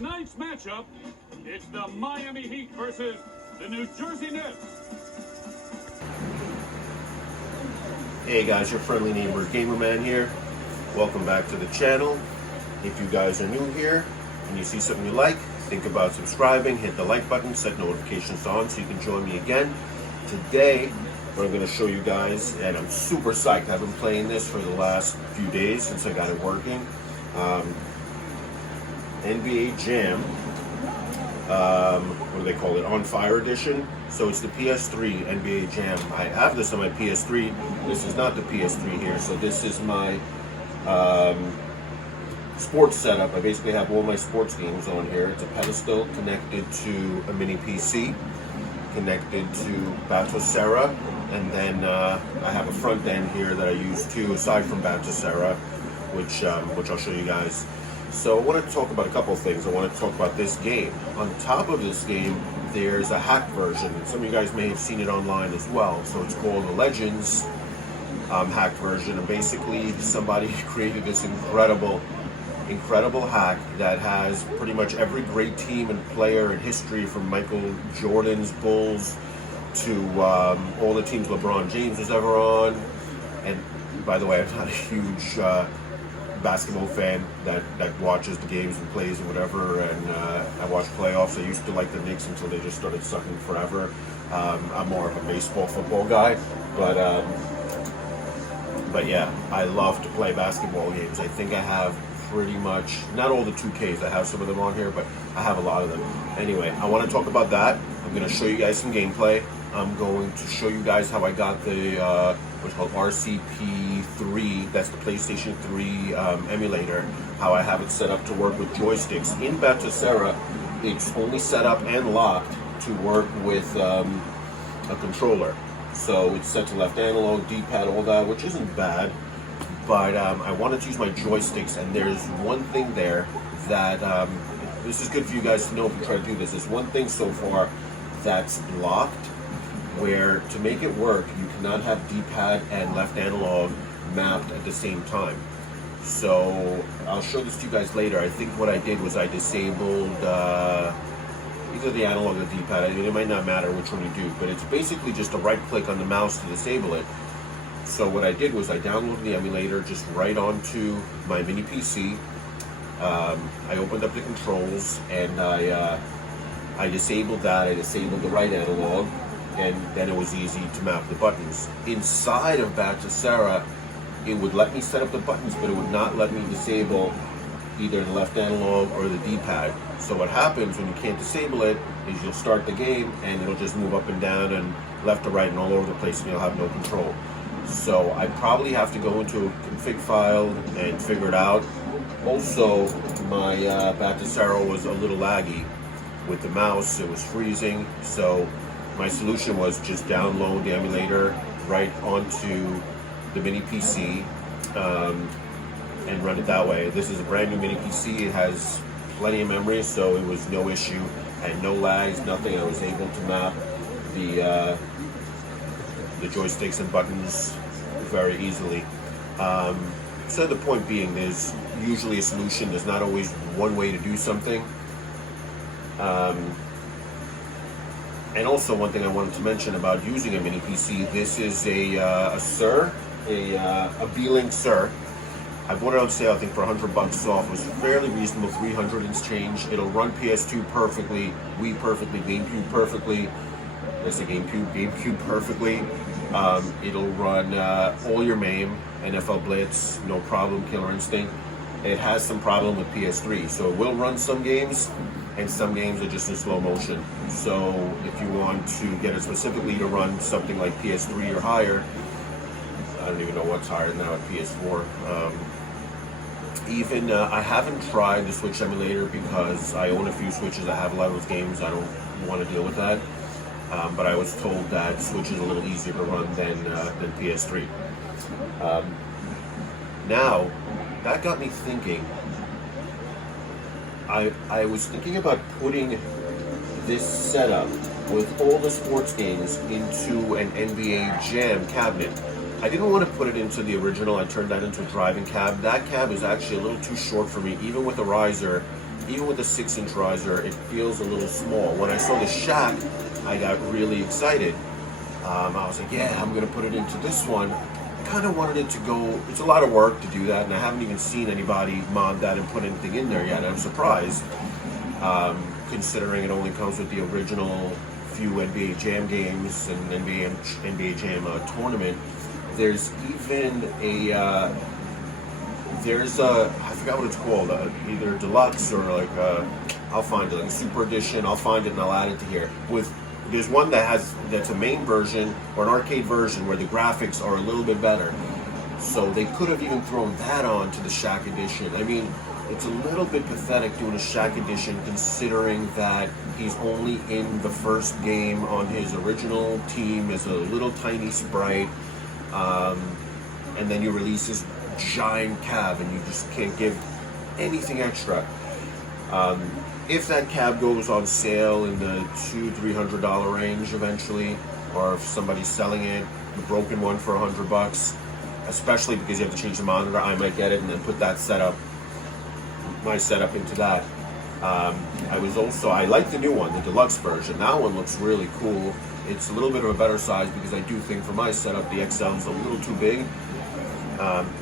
Tonight's matchup, it's the Miami Heat versus the New Jersey Nets. Hey guys, your friendly neighbor Gamerman here. Welcome back to the channel. If you guys are new here and you see something you like, think about subscribing, hit the like button, set notifications on so you can join me again. Today, what I'm going to show you guys, and I'm super psyched, I've been playing this for the last few days since I got it working. NBA Jam, what do they call it, On Fire Edition. So it's the PS3 NBA Jam. I have this on my PS3. This is not the PS3 here, so this is my sports setup. I basically have all my sports games on here. It's a pedestal connected to a mini PC, connected to Batocera, and then I have a front end here that I use too, aside from Batocera, which I'll show you guys. So I want to talk about a couple of things. I want to talk about this game. On top of this game, there's a hack version. Some of you guys may have seen it online as well. So it's called the Legends hacked version. And basically, somebody created this incredible hack that has pretty much every great team and player in history, from Michael Jordan's Bulls to all the teams LeBron James was ever on. And by the way, I'm not a huge basketball fan that watches the games and plays and whatever, and I watch playoffs. I used to like the Knicks until they just started sucking forever. I'm more of a baseball, football guy, but yeah, I love to play basketball games. I think I have pretty much, not all the 2Ks, I have some of them on here, but I have a lot of them. Anyway, I want to talk about that. I'm going to show you guys some gameplay. I'm going to show you guys how I got the what's called RCP3, that's the PlayStation 3 emulator, how I have it set up to work with joysticks. In Batocera, it's only set up and locked to work with a controller. So it's set to left analog, D-pad, all that, which isn't bad. But I wanted to use my joysticks, and there's one thing there that, this is good for you guys to know if you try to do this. There's one thing so far that's locked, where to make it work, you cannot have D-pad and left analog mapped at the same time. So I'll show this to you guys later. I think what I did was I disabled either the analog or the D-pad. I mean, it might not matter which one you do, but it's basically just a right click on the mouse to disable it. So what I did was I downloaded the emulator just right onto my mini PC. I opened up the controls and I disabled that. I disabled the right analog, and then it was easy to map the buttons. Inside of Batocera, it would let me set up the buttons, but it would not let me disable either the left analog or the D-pad. So what happens when you can't disable it is you'll start the game and it'll just move up and down and left to right and all over the place, and you'll have no control. So I probably have to go into a config file and figure it out. Also, my Batocera was a little laggy with the mouse. It was freezing, so my solution was just download the emulator right onto the mini PC and run it that way. This is a brand new mini PC. It has plenty of memory, so it was no issue, and no lags, nothing. I was able to map the joysticks and buttons very easily. So the point being, there's usually a solution. There's not always one way to do something. And also, one thing I wanted to mention about using a mini PC, this is a B-Link Sir. I bought it on sale, I think, for $100 off. It was fairly reasonable, 300 and change. It'll run PS2 perfectly, Wii perfectly, GameCube perfectly. There's a GameCube perfectly. It'll run all your MAME, NFL Blitz, no problem, Killer Instinct. It has some problem with PS3, so it will run some games, and some games are just in slow motion. So if you want to get it specifically to run something like PS3 or higher, I don't even know what's higher now at PS4. I haven't tried the Switch emulator because I own a few Switches. I have a lot of those games. I don't want to deal with that. But I was told that Switch is a little easier to run than PS3. Now, that got me thinking. I was thinking about putting this setup with all the sports games into an NBA Jam cabinet. I didn't want to put it into the original. I turned that into a driving cab. That cab is actually a little too short for me. Even with a riser, even with the 6-inch riser, it feels a little small. When I saw the Shack, I got really excited. I was like, yeah, I'm gonna put it into this one. Kind of wanted it to go, it's a lot of work to do that, and I haven't even seen anybody mod that and put anything in there yet. I'm surprised, considering it only comes with the original few NBA Jam games and NBA Jam tournament. There's even a, I forgot what it's called, either deluxe or like, I'll find it, like a super edition, I'll find it and I'll add it to here. There's one that's a main version or an arcade version where the graphics are a little bit better. So they could have even thrown that on to the Shack edition. I mean, it's a little bit pathetic doing a Shack edition considering that he's only in the first game on his original team as a little tiny sprite. And then you release this giant cab and you just can't give anything extra. If that cab goes on sale in the $200-300 range eventually, or if somebody's selling it, the broken one for $100, especially because you have to change the monitor, I might get it and then put that my setup into that. I like the new one, the deluxe version. That one looks really cool. It's a little bit of a better size because I do think for my setup the XL is a little too big.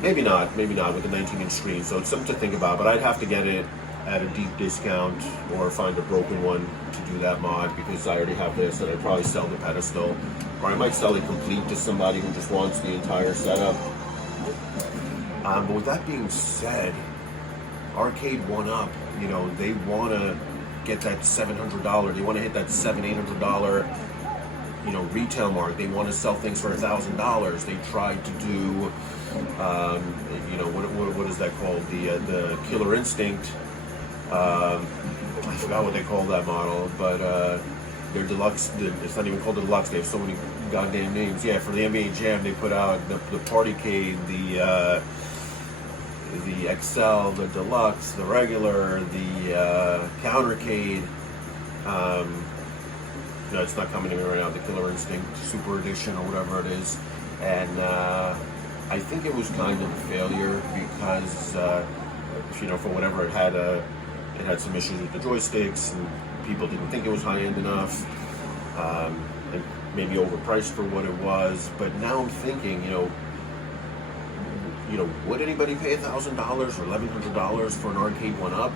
Maybe not with the 19-inch screen, so it's something to think about, but I'd have to get it at a deep discount or find a broken one to do that mod because I already have this, and I'd probably sell the pedestal, or I might sell it complete to somebody who just wants the entire setup. But with that being said, Arcade 1UP, you know, they want to get that $700, they want to hit that $700-800, you know, retail mark. They want to sell things for $1,000. They tried to do, you know, what is that called? The Killer Instinct. I forgot what they call that model, but their deluxe. It's not even called the deluxe. They have so many goddamn names. Yeah, for the NBA Jam, they put out the Partycade, the XL, the deluxe, the regular, the Countercade. No, it's not coming to me right now. The Killer Instinct Super Edition or whatever it is, and I think it was kind of a failure because you know, for whatever it had some issues with the joysticks, and people didn't think it was high end enough, and maybe overpriced for what it was. But now I'm thinking, you know, would anybody pay $1,000 or $1,100 for an Arcade 1UP?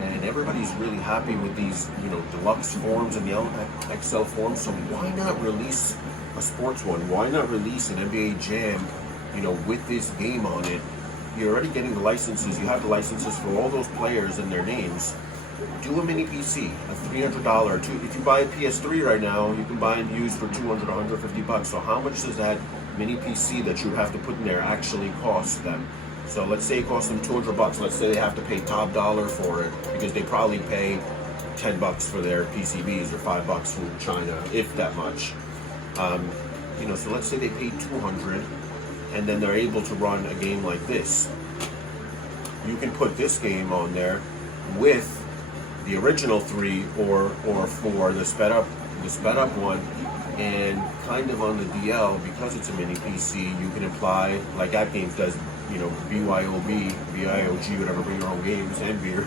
And everybody's really happy with these, you know, deluxe forms and the XL forms. So why not release a sports one? Why not release an NBA Jam, you know, with this game on it? You're already getting the licenses. You have the licenses for all those players and their names. Do a mini PC, a $300. If you buy a PS3 right now, you can buy it used for $200, $150. So how much does that mini PC that you have to put in there actually cost them? So let's say it costs them $200. Let's say they have to pay top dollar for it because they probably pay $10 for their PCBs or $5 from China, if that much. You know, so let's say they paid $200, and then they're able to run a game like this. You can put this game on there with the original 3 or 4, the sped up one, and kind of on the DL, because it's a mini PC, you can apply, like App Games does, you know, BYOB, BIOG, whatever, bring your own games and beer,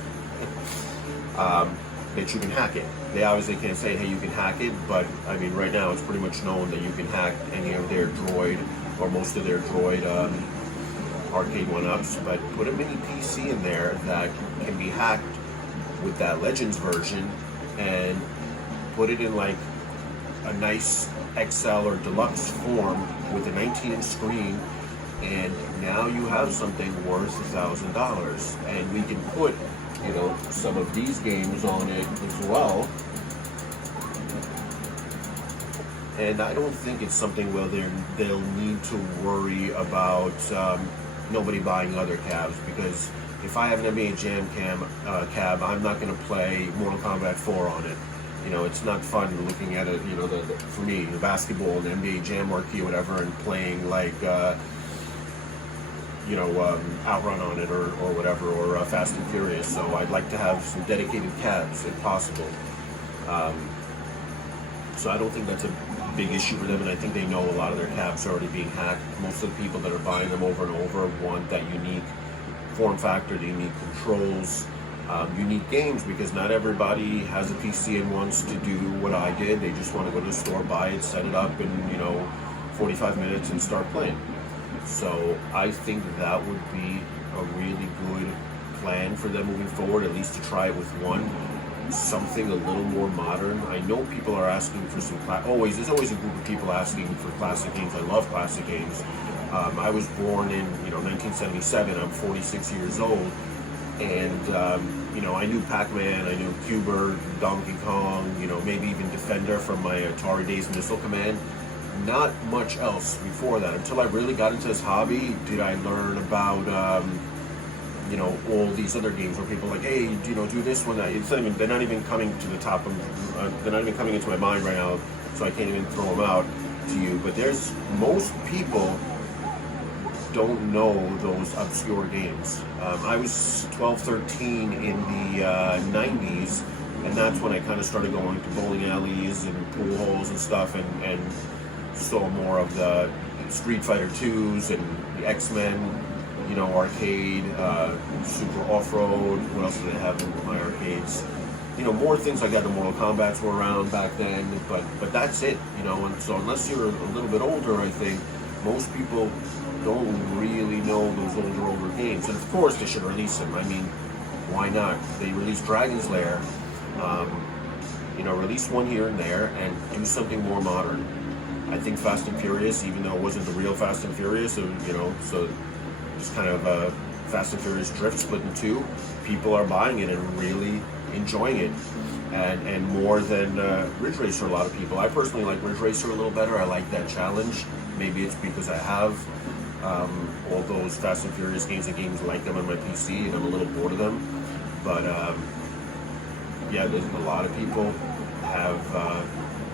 that you can hack it. They obviously can't say, hey, you can hack it, but I mean, right now it's pretty much known that you can hack any of their Droid, or most of their Droid Arcade 1UPs, but put a mini PC in there that can be hacked with that Legends version, and put it in like a nice XL or deluxe form with a 19-inch screen, and now you have something worth $1,000. And we can put, you know, some of these games on it as well. And I don't think it's something where they'll need to worry about nobody buying other cabs, because if I have an NBA Jam cab, I'm not going to play Mortal Kombat 4 on it. You know, it's not fun looking at it, you know, for me, the basketball and the NBA Jam marquee or whatever, and playing like, you know, Outrun on it or whatever, or Fast and Furious. So I'd like to have some dedicated cabs if possible. So I don't think that's a big issue for them, and I think they know a lot of their cabs are already being hacked. Most of the people that are buying them over and over want that unique form factor, the unique controls, unique games, because not everybody has a PC and wants to do what I did. They just want to go to the store, buy it, set it up in 45 minutes and start playing. So I think that would be a really good plan for them moving forward, at least to try it with something a little more modern. I know people are asking for some there's always a group of people asking for classic games. I love classic games. I was born in 1977. I'm 46 years old, and I knew Pac-Man, I knew Q*bert, Donkey Kong, maybe even Defender from my Atari days, Missile Command. Not much else before that. Until I really got into this hobby, did I learn about all these other games where people are like, hey, do this one. They're not even coming to the top of, they're not even coming into my mind right now, so I can't even throw them out to you. But most people don't know those obscure games. I was 12, 13 in the 90s, and that's when I kind of started going to bowling alleys and pool halls and stuff, and saw more of the Street Fighter 2s and the X-Men, arcade, Super Off-Road. What else did they have in my arcades? More things like that. The Mortal Kombats were around back then, but that's it, and so unless you're a little bit older, I think most people don't really know those older games. And of course they should release them. I mean, why not? They released Dragon's Lair, release one here and there and do something more modern. I think Fast and Furious, even though it wasn't the real Fast and Furious, so it's kind of Fast and Furious Drift split in two. People are buying it and really enjoying it, and more than Ridge Racer. A lot of people. I personally like Ridge Racer a little better. I like that challenge. Maybe it's because I have all those Fast and Furious games and games like them on my PC, and I'm a little bored of them. But there's a lot of people have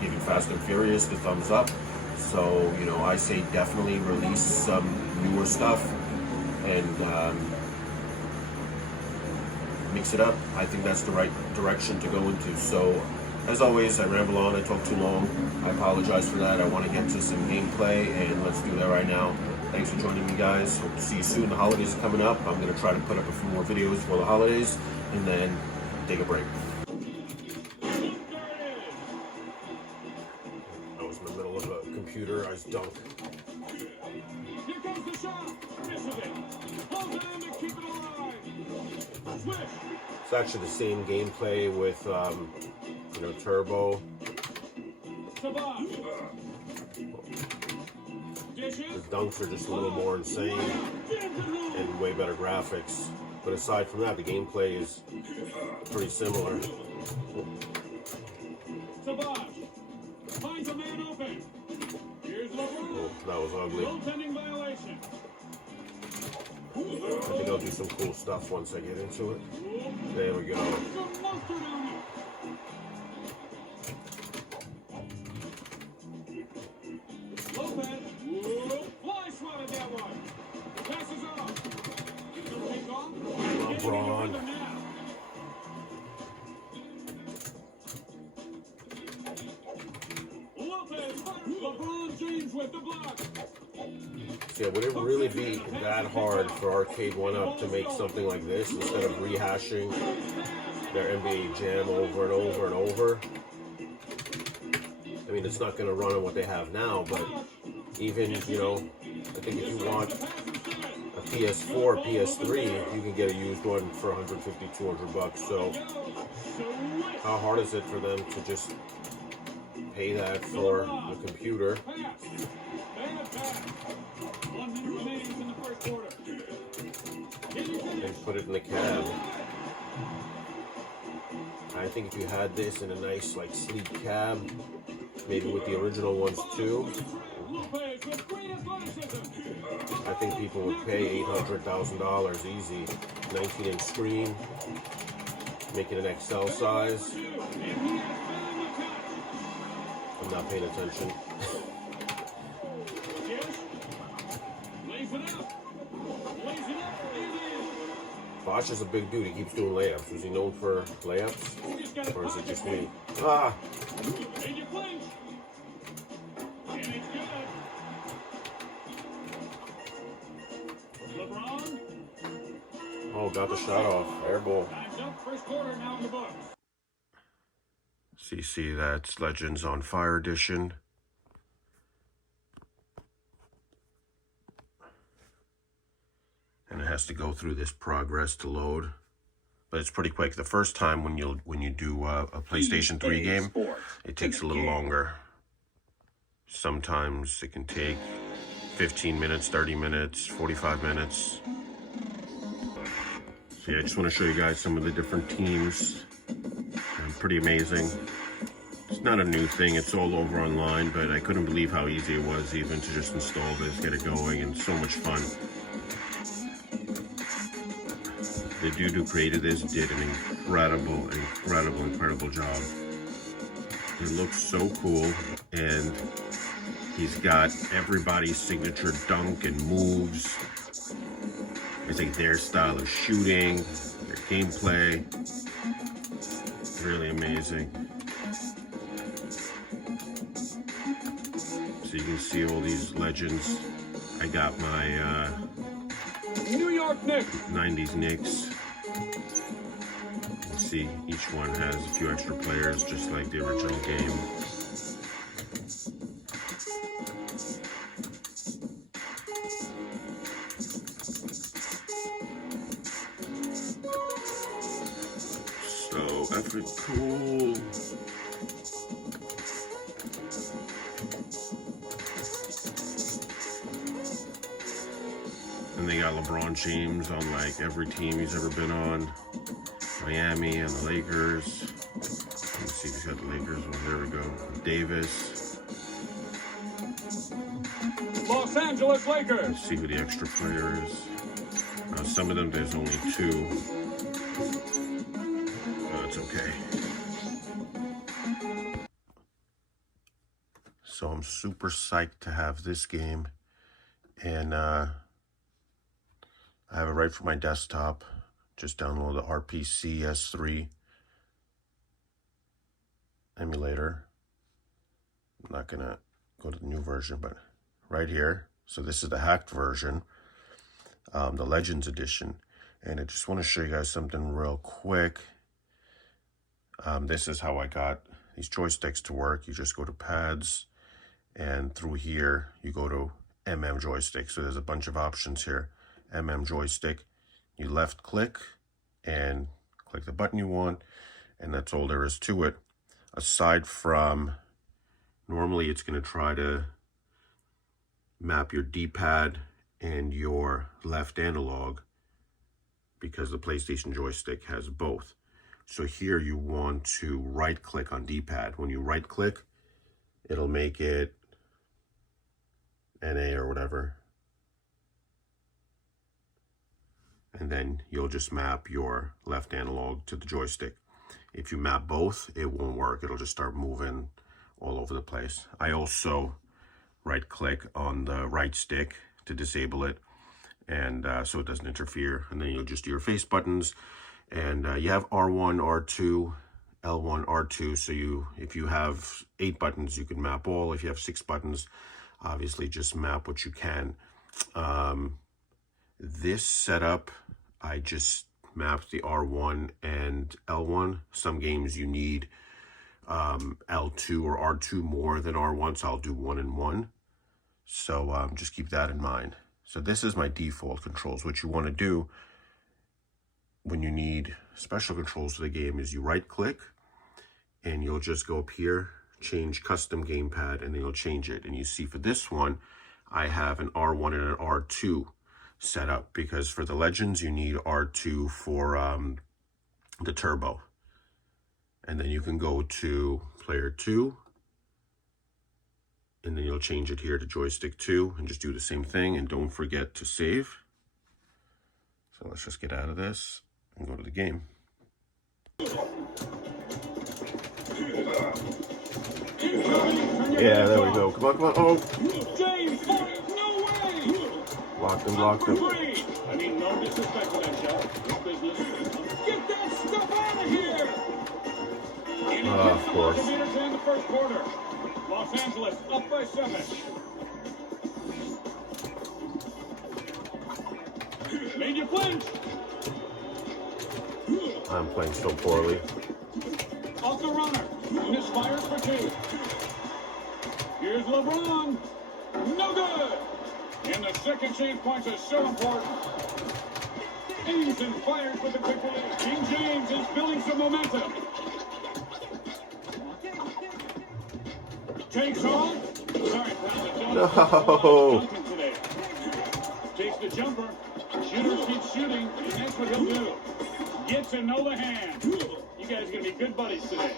given Fast and Furious the thumbs up. So I say definitely release some newer stuff and mix it up. I think that's the right direction to go into. So as always, I ramble on, I talk too long. I apologize for that. I want to get to some gameplay, and let's do that right now. Thanks for joining me, guys. Hope to see you soon. The holidays are coming up. I'm going to try to put up a few more videos for the holidays and then take a break. I was in the middle of a computerized dunk. Here comes the shot. Misses it. Holds it in to keep it alive. Swish. It's actually the same gameplay with, Turbo. The dunks are just a little more insane and way better graphics. But aside from that, the gameplay is pretty similar. Finds a man open. Here's Oh, that was ugly. goaltending violation. I think I'll do some cool stuff once I get into it. There we go. LeBron. LeBron James with the block. Yeah, would it really be that hard for Arcade 1-Up to make something like this instead of rehashing their NBA Jam over and over and over? I mean, it's not going to run on what they have now, but even, I think if you want a PS4, PS3, you can get a used one for $150, $200. So how hard is it for them to just pay that for a computer? And put it in the cab. I think if you had this in a nice, sleek cab, maybe with the original ones too, I think people would pay $800,000 easy. 19-inch screen, make it an XL size. I'm not paying attention. Bosch is a big dude. He keeps doing layups. Was he known for layups? Or is it just me? Ah! Oh, got the shot off. Air ball. Up first quarter now in the books. So you see that's Legends on Fire Edition. And it has to go through this progress to load. But it's pretty quick. The first time when you do a PlayStation 3 game, it takes a little longer. Sometimes it can take 15 minutes, 30 minutes, 45 minutes. So yeah, I just want to show you guys some of the different teams. Pretty amazing. It's not a new thing, it's all over online, but I couldn't believe how easy it was even to just install this, get it going, and so much fun. The dude who created this did an incredible job. It looks so cool, and he's got everybody's signature dunk and moves. It's like their style of shooting, their gameplay. Really amazing. So you can see all these legends. I got my New York Knicks. 90s Knicks. You can see each one has a few extra players, just like the original game. So effing cool. And they got LeBron James on like every team he's ever been on. Miami and the Lakers. Let's see if he's got the Lakers. Oh, there we go. Davis. Los Angeles Lakers. Let's see who the extra player is. Some of them there's only 2. It's okay. So I'm super psyched to have this game, and I have it right for my desktop. Just download the Rpsx 3 emulator. I'm not gonna go to the new version, but right here. So this is the hacked version, the Legends edition, and I just want to show you guys something real quick. This is how I got these joysticks to work. You just go to pads, and through here you go to joystick. So there's a bunch of options here. joystick. You left click and click the button you want, and that's all there is to it. Aside from, normally it's going to try to map your D-pad and your left analog, because the PlayStation joystick has both. So here you want to right click on D-pad. When you right click, it'll make it NA or whatever. And then you'll just map your left analog to the joystick. If you map both, it won't work. It'll just start moving all over the place. I also right click on the right stick to disable it, and so it doesn't interfere. And then you'll just do your face buttons. And you have R1, R2, L1, R2. So if you have 8 buttons, you can map all. If you have 6 buttons, obviously just map what you can. This setup, I just mapped the R1 and L1. Some games you need L2 or R2 more than R1, so I'll do 1 and 1. So just keep that in mind. So this is my default controls. What you want to do when you need special controls for the game is you right click, and you'll just go up here, change custom gamepad, and then you'll change it. And you see for this one, I have an R1 and an R2 set up, because for the Legends you need R2 for the turbo. And then you can go to player 2, and then you'll change it here to joystick 2 and just do the same thing. And don't forget to save. So let's just get out of this and go to the game. Yeah, there we go. Come on, come on. Oh! James, no way! Blocked him, blocked him. I mean, no disrespect to that shot. Business. Get that stuff out of here! Of course. In the first quarter. Los Angeles up by 7. Made you flinch. I'm playing so poorly. Off the runner. Misfires for two. Here's LeBron. No good. And the second chance points are so important. Aims and fires with a quick release. King James is building some momentum. Takes off. Sorry, No. Duncan today. Takes the jumper. Shooters keep shooting, and that's what he'll do. Gets to know the hand. You guys are going to be good buddies today.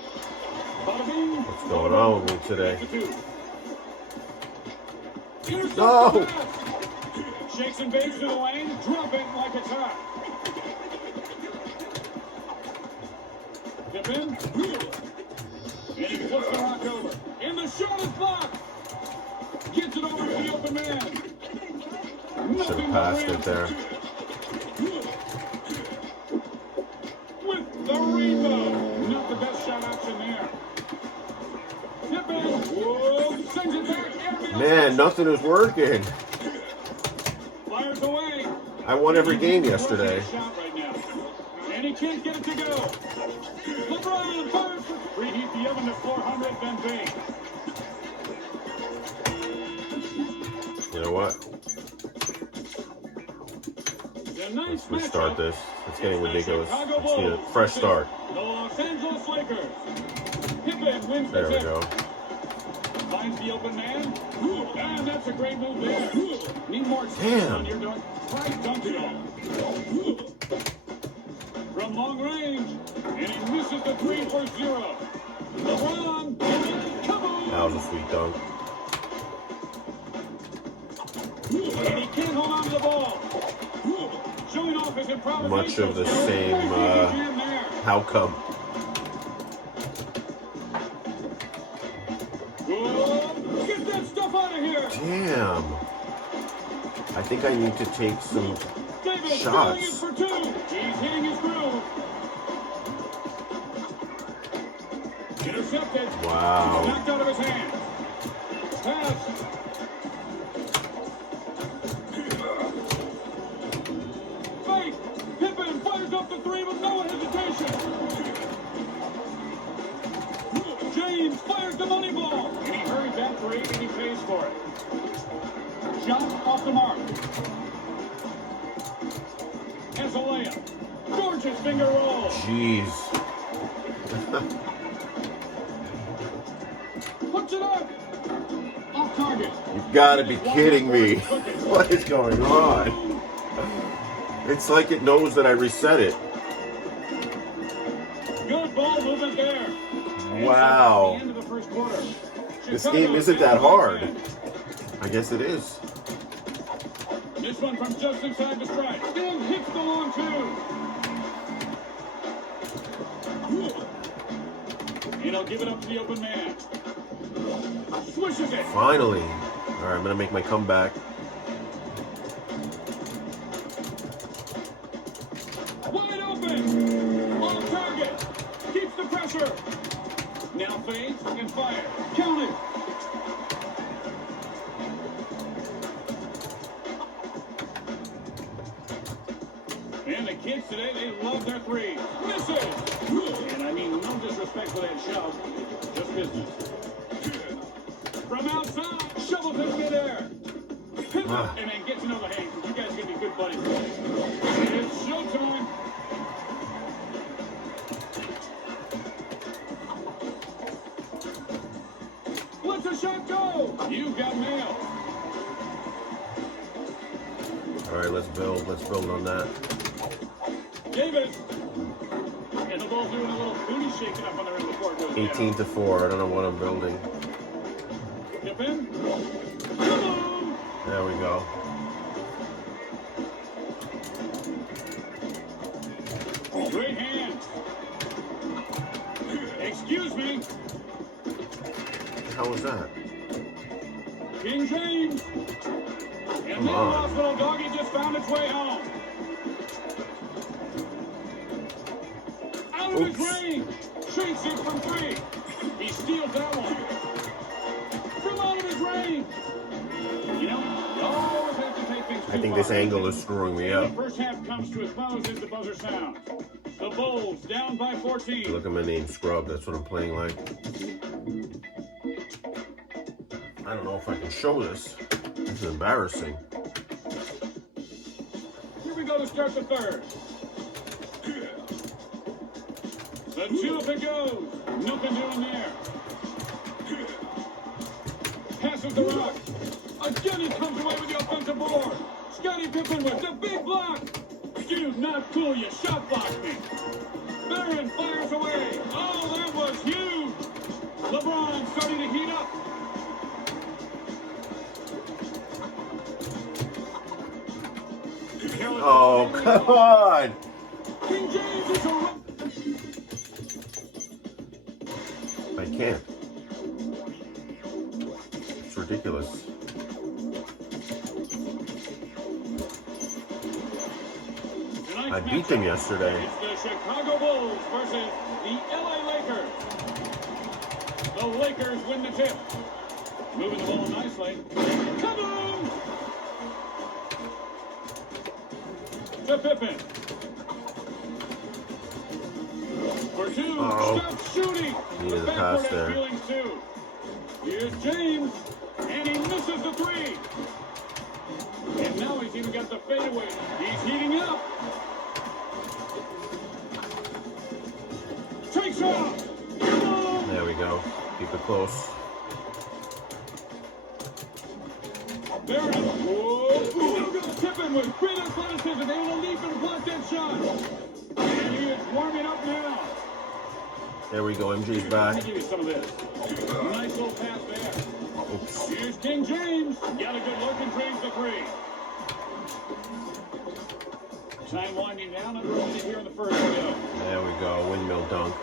What's going on with me today? No! Shakes and bakes to the lane, drop it like it's hot. Tip in. And he flips the rock over. And the shot is blocked. Gets it over to the open man. Should have passed it there. With the rebound. Not the best shot option there. Tip in. Whoa. Sends it back. Man, nothing is working. Fires away. I won every game yesterday. Shot right now. And he can't get it to go. LeBron fires for preheat the oven to 400, then bake. You know what? Let's restart this. It's getting ridiculous. Let's need a fresh start. The Los Angeles Lakers. Pippen wins There the we tip. go. Finds the open man. And that's a great move there. Need more Damn. on your dunk. Try dunk it all. From long range. And he misses the three for 0. LeBron. Come on. That was a sweet dunk. And he can't hold on to the ball. Showing off his improvisation. Much of the same outcome. Get that stuff out of here. Damn. I think I need to take some Davis shots. For 2. He's hitting his groove. Intercepted. Wow. Knocked out of his hand. Pass. Fake. Pippen fires up the 3 with no hesitation. James fires the money ball. And he hurried that 3 and he pays for it. Shot off the mark. Has a layup. Gorgeous finger roll. Jeez. Puts it up. Off target. You've got to be kidding me. What is going on? It's like it knows that I reset it. Good ball movement there. Wow. At the end of the first quarter. This game isn't that hard. I guess it is. This one from just inside the strike. And hits the long 2. And he'll give it up to the open man. Swishes it. Finally. All right, I'm going to make my comeback. Wide open. On target. Keeps the pressure. Now fades and fires. Count it. And the kids today, they love their 3. Misses. And I mean, no disrespect for that shove. Just business. From outside, shovels in midair. And then get to know the hand. You guys are going to be good buddies. It's showtime. Let the shot go. You got mail. All right, let's build. Let's build on that. Davis. And the ball's doing a little booty shaking up on the rim before it goes 18 to 4. I don't know what I'm building. Tip in. Come on. There we go. Great hands. Excuse me. How was that? King James. And Come that on. hospital doggy just found its way home. Out of his Oops. range. Shakes it from 3. He steals that one. From out of his range. You know, you always have to take things too I think far. this angle is screwing me up. The first half comes to a close as the buzzer sounds. The Bulls down by 14. Look at my name, Scrub. That's what I'm playing like. I don't know if I can show this. This is embarrassing. Here we go to start the third. The two if it goes. Nothing doing there. Passes the rock. Again he comes away with the offensive board. Scottie Pippen with the big block. Do not fool you. Shot block me. Barron fires away. Oh, that was huge. LeBron starting to heat up. Oh, come on. King James is a... I can't. It's ridiculous. I beat them yesterday. It's the Chicago Bulls versus the LA Lakers. The Lakers win the tip. Moving the ball nicely. Come on! To Pippen. For two. Oh. Stop shooting. Needed The a pass backcourt there. has feelings too. Here's James. And he misses the three. And now he's even got the fadeaway. He's heating up. Takes off. There we go. Keep it close. Barron. Whoa. Pippen with great athleticism. Able to leap and block that shot. And he is warming up now. There we go. MJ's back. I'll give you some of this. Nice little pass there. Oops. Here's King James. Got a good look and drains the three. Time winding down. Under a minute here in the first. There we go. Windmill dunk.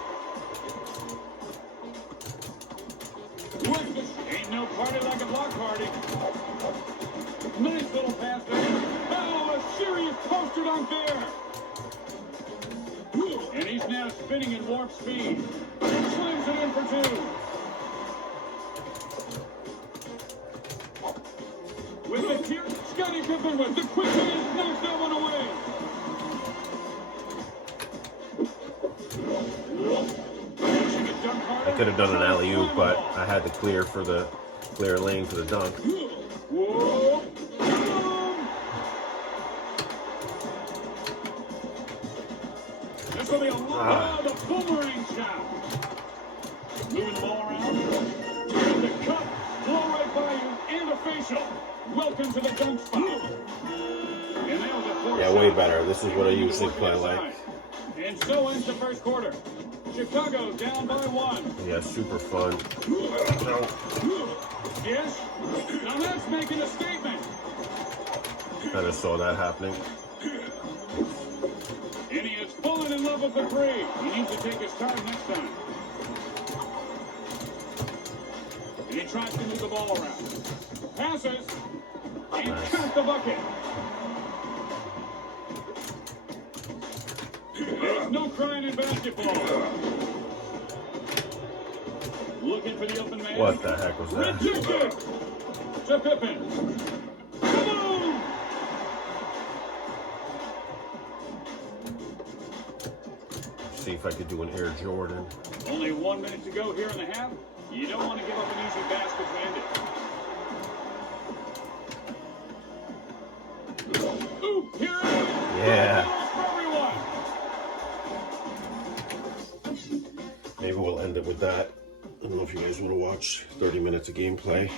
Ain't no party like a block party. Nice little pass there. Oh, a serious poster dunk there. And he's now spinning in warp speed. Slams it in for two. With the tier, Scottie Pippen with the quick hands knocks that one away. I could have done an alley-oop, but I had to clear lane for the dunk. Whoa. This will be a the boomerang shot. Moving the ball around. And the cup. Blow right by you. And a facial. Welcome to the dunk spot. And that was a poor Yeah, shot. way better. This is what I usually play like. And so ends the first quarter. Chicago down by one. Yeah, super fun. Yes. Now that's making a statement. Kind of saw that happening. And he is falling in love with the three. He needs to take his time next time. And he tries to move the ball around. Passes. And got the bucket. There's no crying in basketball. Looking for the open man. What the heck was that? Rejected. To Pippen. Boom! See if I could do an Air Jordan. Only 1 minute to go here in the half. You don't want to give up an easy basket to end it. Ooh, here it is. Yeah. For everyone. Maybe we'll end it with that. I don't know if you guys want to watch 30 minutes of gameplay.